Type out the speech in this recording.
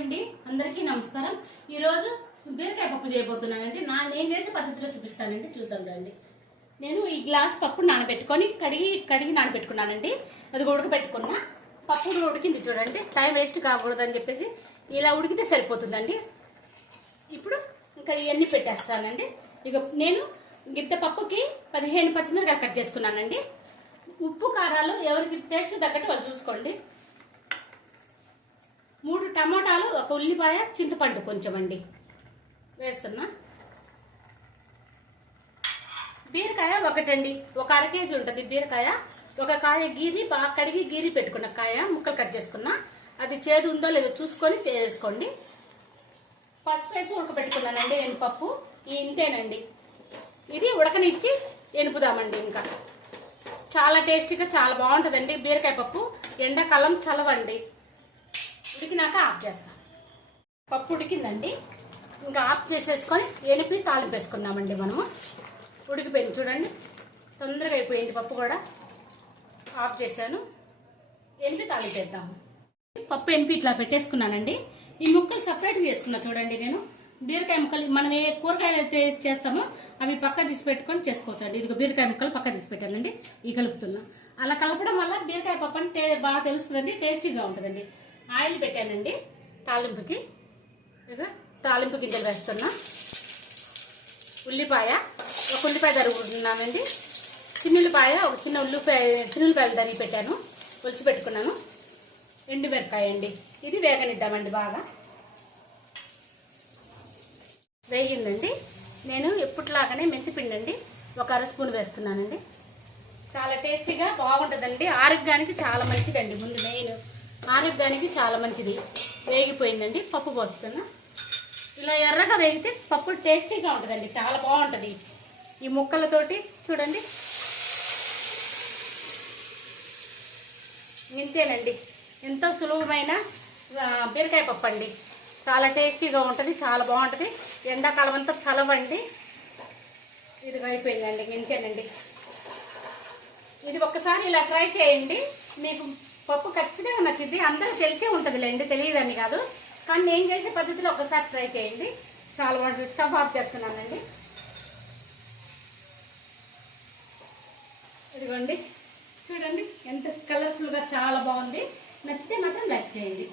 అండి, అందరికీ నమస్కారం. ఈరోజు బీరకాయ పప్పు చేయబోతున్నానండి. నేను చేసే పద్ధతిలో చూపిస్తానండి, చూద్దాం రండి. నేను ఈ గ్లాస్ పప్పు నానబెట్టుకొని కడిగి నానబెట్టుకున్నానండి. అది ఉడకబెట్టుకున్నా. పప్పు ఉడికింది చూడండి. టైం వేస్ట్ కాకూడదని చెప్పేసి ఇలా ఉడికితే సరిపోతుందండి. ఇప్పుడు ఇంకా ఇవన్నీ పెట్టేస్తానండి. ఇక నేను గిత్త పప్పుకి 15 పచ్చిమిరకాయలు కట్ చేసుకున్నానండి. ఉప్పు కారాలు ఎవరికి టేస్ట్ తగ్గట్టు వాళ్ళు చూసుకోండి. 3 టమాటాలు, 1 ఉల్లిపాయ, చింతపండు కొంచెం అండి వేస్తున్నా. బీరకాయ ఒకటండి, 1 అర కేజీ ఉంటుంది బీరకాయ. ఒక కాయ గీరి బాగా కడిగి గీరి పెట్టుకున్న కాయ ముక్కలు కట్ చేసుకున్నా. అది చేదు ఉందో లేదో చూసుకొని చేసుకోండి. పసుపు వేసి ఉడకబెట్టుకున్నానండి ఎనుపప్పు. ఇంతేనండి. ఇది ఉడకనిచ్చి ఎనుపుదామండి. ఇంకా చాలా టేస్టీగా చాలా బాగుంటుందండి బీరకాయ పప్పు. ఎండాకాలం చలవండి. ఉడికినాక ఆఫ్ చేస్తాం. పప్పు ఉడికిందండి. ఇంకా ఆఫ్ చేసేసుకొని ఎనిపి తాలింపు వేసుకుందామండి. మనము ఉడికిపోయింది చూడండి, తొందరగా అయిపోయింది. పప్పు కూడా ఆఫ్ చేశాను. ఎనిపి తాలింపు వేద్దాము. పప్పు ఎనిపి ఇట్లా పెట్టేసుకున్నానండి. ఈ ముక్కలు సపరేట్గా వేసుకున్నా చూడండి. నేను బీరకాయ ముక్కలు మనం ఏ కూరగాయలు అయితే చేస్తామో అవి పక్క తీసి పెట్టుకొని చేసుకోవచ్చు అండి. ఇది బీరకాయ ముక్కలు పక్క తీసి పెట్టానండి. ఈ కలుపుతున్నా. అలా కలపడం వల్ల బీరకాయ పప్పు అంటే బాగా తెలుస్తుందండి, టేస్టీగా ఉంటుందండి. ఆయిల్ పెట్టానండి తాలింపుకి. ఇక తాలింపు గింజలు వేస్తున్నా. ఉల్లిపాయ, 1 ఉల్లిపాయ తరుగుతున్నానండి. చిన్నుల్లిపాయ, 1 చిన్నుల్లిపాయలు తరిగి పెట్టాను, ఒలిచి పెట్టుకున్నాను. ఎండుమిరపకాయ అండి. ఇది వేగనిద్దామండి. బాగా వేగిందండి. నేను ఎప్పటిలాగానే మెంతిపిండి అండి 1 అర స్పూన్ వేస్తున్నానండి. చాలా టేస్టీగా బాగుంటుందండి. ఆరోగ్యానికి చాలా మంచిదండి. ముందు మెయిన్ ఆరోగ్యానికి చాలా మంచిది. వేగిపోయిందండి. పప్పు పోస్తున్నా. ఇలా ఎర్రగా వేగితే పప్పు టేస్టీగా ఉంటుందండి, చాలా బాగుంటుంది. ఈ ముక్కలతోటి చూడండి. ఇంతేనండి, ఎంతో సులభమైన బీరకాయ పప్పు అండి. చాలా టేస్టీగా ఉంటుంది, చాలా బాగుంటుంది. ఎండాకాలం అంతా చలవండి. ఇది అయిపోయిందండి. ఇంతేనండి. ఇది ఒక్కసారి ఇలా ట్రై చేయండి. మీకు పప్పు ఖచ్చితంగా నచ్చింది. అందరూ తెలిసే ఉంటుందిలేండి, తెలియదని కాదు. కానీ నేను చేసే పద్ధతిలో ఒకసారి ట్రై చేయండి, చాలా బాగుంటుంది. స్టవ్ ఆఫ్ చేస్తున్నానండి. ఇదిగోండి చూడండి, ఎంత కలర్ఫుల్గా చాలా బాగుంది. నచ్చితే మాత్రం లైక్ చేయండి.